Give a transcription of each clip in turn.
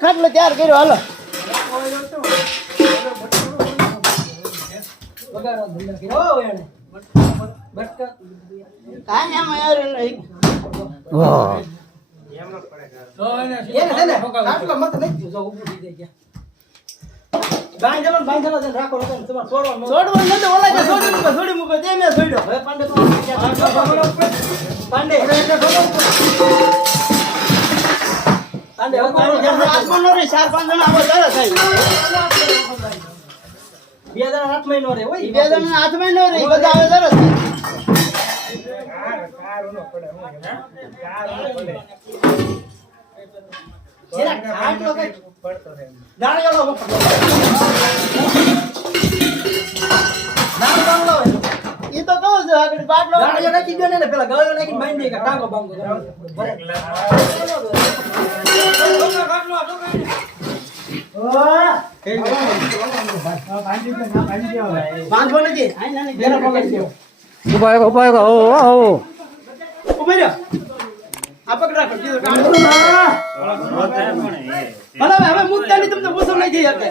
ખાટલો તૈયાર કર્યો હાલો કાંઈ એમ યાર નહીં વાહ છોડી મૂકો તે મેં છોડ્યો હવે પાંડે હાથમાં નો રે 4-5 જણા આવો તરત થાય 2 જણા હાથમાં નો રે હોય 2 જણા હાથમાં નો રે બધા આવે તરત ઈ તો કહું છું આગળ બાટલો નાખી દો ને પેલા ગળો નાખીને બાંધી દે કે ટાંગો બાંગો બાંધવો નથી ઉભા ઓ ઉભી રહ્યો આ પકડા કર દીધો ભલે હવે મુદ્દાની તમને પૂછો નહીં જઈ શકે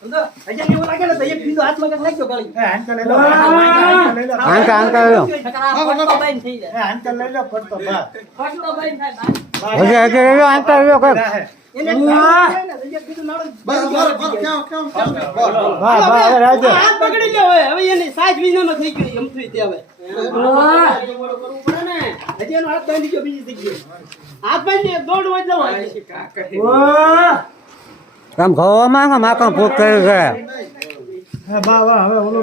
સમજો અહીંયા એવું લાગે ને તો એક બીજો હાથમાં કાક નાખ્યો ગાળી આંકા લો આંકા લો કર એને હાથ પકડી ગયો હવે એની સાજ વિનાનો થઈ ગયો એમ થઈ તે હવે હજી એનો હાથ બાંધી ગયો બીજી જગ્યાએ હાથ બાંધી દોડ વજ જવા આમ ખવા માંગે માખણ ફૂટ કરી ગયા હવે ઓલો